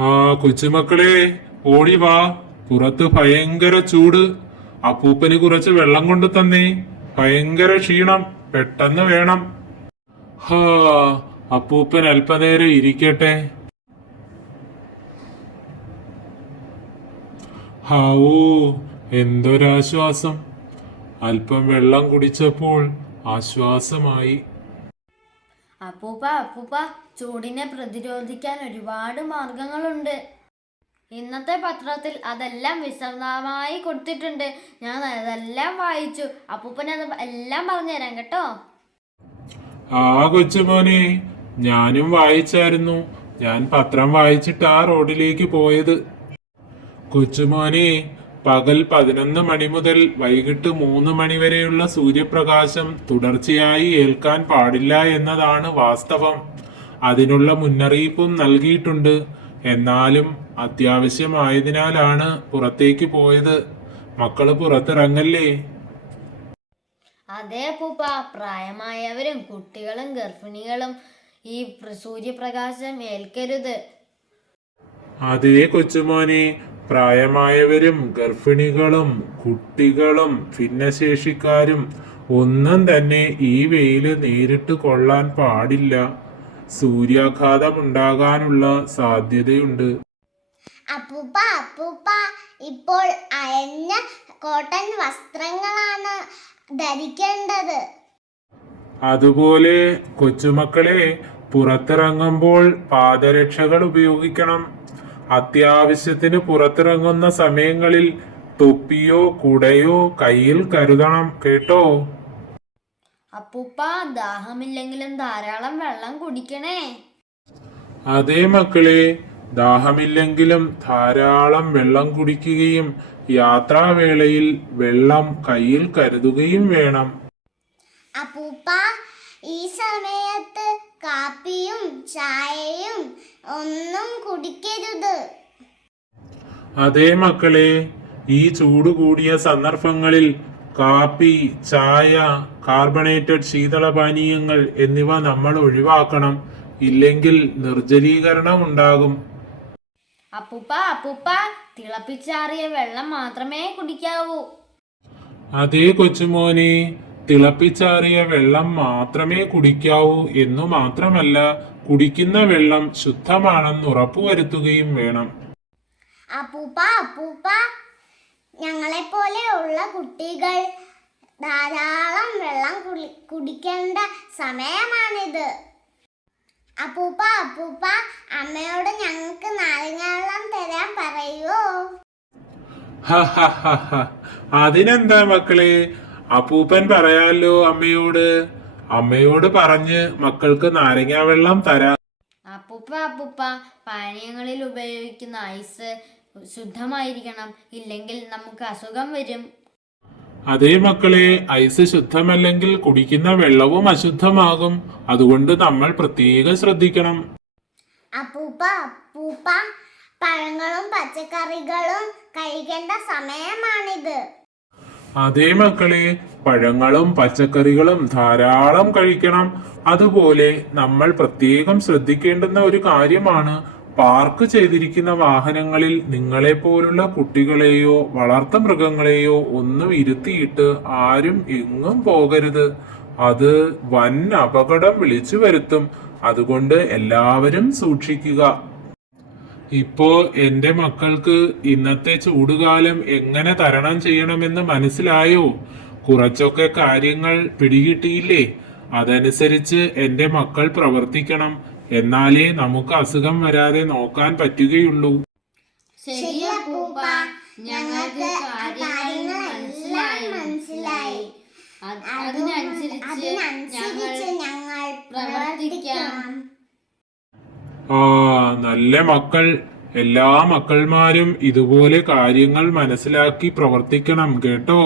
ആ കൊച്ചുമക്കളെ ഓടി വാ. പുറത്ത് ഭയങ്കര ചൂട്. അപ്പൂപ്പന് കുറച്ച് വെള്ളം കൊണ്ട് തന്നേ. ഭയങ്കര ക്ഷീണം. പെട്ടെന്ന് വേണം. ഹാ അപ്പൂപ്പൻ അല്പനേരം ഇരിക്കട്ടെ. ഹാവൂ എന്തൊരാശ്വാസം. അല്പം വെള്ളം കുടിച്ചപ്പോൾ ആശ്വാസമായി. അപ്പൂപ്പ അപ്പൂപ്പ ചൂടിനെ പ്രതിരോധിക്കാൻ ഒരുപാട് മാർഗങ്ങളുണ്ട്. ഇന്നത്തെ പത്രത്തിൽ അതെല്ലാം വിശദമായി കൊടുത്തിട്ടുണ്ട്. ഞാൻ അതെല്ലാം വായിച്ചു. അപ്പൂപ്പനെ അത് എല്ലാം പറഞ്ഞുതരാം കേട്ടോ. ആ കൊച്ചുമോനെ ഞാനും വായിച്ചായിരുന്നു. ഞാൻ പത്രം വായിച്ചിട്ട് ആ റോഡിലേക്ക് പോയത്. കൊച്ചുമോനെ പകൽ പതിനൊന്ന് മണി മുതൽ വൈകിട്ട് മൂന്ന് മണി വരെയുള്ള സൂര്യപ്രകാശം തുടർച്ചയായി ഏൽക്കാൻ പാടില്ല എന്നതാണ് വാസ്തവം. അതിനുള്ള മുന്നറിയിപ്പും നൽകിയിട്ടുണ്ട്. എന്നാലും അത്യാവശ്യമായതിനാലാണ് പുറത്തേക്ക് പോയത്. മക്കൾ പുറത്തിറങ്ങല്ലേ? അതെ പൂപ്പ പ്രായമായവരും കുട്ടികളും ഗർഭിണികളും ഈ പ്ര- സൂര്യപ്രകാശം ഏൽക്കരുത്. അതേ കൊച്ചുമോനെ പ്രായമായവരും ഗർഭിണികളും കുട്ടികളും ഭിന്നശേഷിക്കാരും ഒന്നും തന്നെ ഈ വെയിൽ നേരിട്ട് കൊള്ളാൻ പാടില്ല. സൂര്യാഘാതം ഉണ്ടാകാനുള്ള സാധ്യതയുണ്ട്. അപ്പൂപ്പ അപ്പൂപ്പ ഇപ്പോൾ അയഞ്ഞ കോട്ടൺ വസ്ത്രങ്ങളാണ് ധരിക്കേണ്ടത്. അതുപോലെ കൊച്ചുമക്കളെ പുറത്തിറങ്ങുമ്പോൾ പാദരക്ഷകൾ ഉപയോഗിക്കണം. അത്യാവശ്യത്തിന് പുറത്തിറങ്ങുന്ന സമയങ്ങളിൽ തൊപ്പിയോ കുടയോ കയ്യിൽ കരുതണം കേട്ടോ? അപ്പൂപ്പ ദാഹമില്ലെങ്കിലും ധാരാളം വെള്ളം കുടിക്കണേ. അതേ മക്കളെ ദാഹമില്ലെങ്കിലും ധാരാളം വെള്ളം കുടിക്കുകയും യാത്രാവേളയിൽ വെള്ളം കയ്യിൽ കരുതുകയും വേണം. അപ്പൂപ്പ ഈ സമയത്ത് കാപ്പിയും ചായയും ഒന്നും കുടിക്കരുത്. അതേ മക്കളെ ഈ ചൂട് കൂടിയ സന്ദർഭങ്ങളിൽ കാപ്പി ചായ കാർബണേറ്റഡ് ശീതളപാനീയങ്ങൾ എന്നിവ നമ്മൾ ഒഴിവാക്കണം. ഇല്ലെങ്കിൽ നിർജലീകരണം ഉണ്ടാകും. അപ്പൂപ്പ അപ്പൂപ്പ തിളപ്പിച്ചാറിയ വെള്ളം മാത്രമേ കുടിക്കാവൂ. അതേ കൊച്ചുമോനെ തിളപ്പിച്ചാറിയ വെള്ളം മാത്രമേ കുടിക്കാവൂ എന്നു മാത്രമല്ല കുടിക്കുന്ന വെള്ളം ശുദ്ധമാണെന്ന് ഉറപ്പുവരുത്തുകയും വേണം. അപ്പൂപ്പ അപ്പൂപ്പ. ഞങ്ങളെ പോലെയുള്ള കുട്ടികൾ ധാരാളം വെള്ളം കുടിക്കേണ്ട സമയമാണിത്. അപ്പൂപ്പ അപ്പൂപ്പ അമ്മയോട് ഞങ്ങൾക്ക് നാരങ്ങ വെള്ളം തരാൻ ഹ. അതിനെന്താ മക്കളെ? അപ്പൂപ്പൻ പറയാലോ അമ്മയോട്? അമ്മയോട് പറഞ്ഞ് മക്കൾക്ക് നാരങ്ങാ വെള്ളം തരാ. അപ്പൂപ്പ അപ്പൂപ്പ പാനീയങ്ങളിൽ ഉപയോഗിക്കുന്ന ഐസ് ശുദ്ധമായിരിക്കണം ഇല്ലെങ്കിൽ നമുക്ക് അസുഖം വരും. അതേ മക്കളെ ഐസ് ശുദ്ധമല്ലെങ്കിൽ കുടിക്കുന്ന വെള്ളവും അശുദ്ധമാകും. അതുകൊണ്ട് നമ്മൾ പ്രത്യേകം ശ്രദ്ധിക്കണം. അപ്പൂപ്പ അപ്പൂപ്പ പഴങ്ങളും പച്ചക്കറികളും കഴിക്കേണ്ട സമയമാണിത്. അതേ മക്കളെ പഴങ്ങളും പച്ചക്കറികളും ധാരാളം കഴിക്കണം. അതുപോലെ നമ്മൾ പ്രത്യേകം ശ്രദ്ധിക്കേണ്ടുന്ന ഒരു കാര്യമാണ് പാർക്ക് ചെയ്തിരിക്കുന്ന വാഹനങ്ങളിൽ നിങ്ങളെ പോലുള്ള കുട്ടികളെയോ വളർത്ത മൃഗങ്ങളെയോ ഒന്നും ഇരുത്തിയിട്ട് ആരും എങ്ങും പോകരുത്. അത് വൻ അപകടം വിളിച്ചു വരുത്തും. അതുകൊണ്ട് എല്ലാവരും സൂക്ഷിക്കുക. ഇപ്പോ എന്റെ മക്കൾക്ക് ഇന്നത്തെ ചൂടുകാലം എങ്ങനെ തരണം ചെയ്യണമെന്ന് മനസ്സിലായോ? കുറച്ചൊക്കെ കാര്യങ്ങൾ പിടികിട്ടിയില്ലേ? അതനുസരിച്ച് എന്റെ മക്കൾ പ്രവർത്തിക്കണം. എന്നാലേ നമുക്ക് അസുഖം വരാതെ നോക്കാൻ പറ്റുകയുള്ളൂ. ഞങ്ങൾക്ക് മനസ്സിലായി മനസ്സിലായി. അത് അതിനനുസരിച്ച് ഞങ്ങൾ പ്രവർത്തിക്കാം. ആ നല്ല മക്കൾ. എല്ലാ മക്കൾമാരും ഇതുപോലെ കാര്യങ്ങൾ മനസ്സിലാക്കി പ്രവർത്തിക്കണം കേട്ടോ.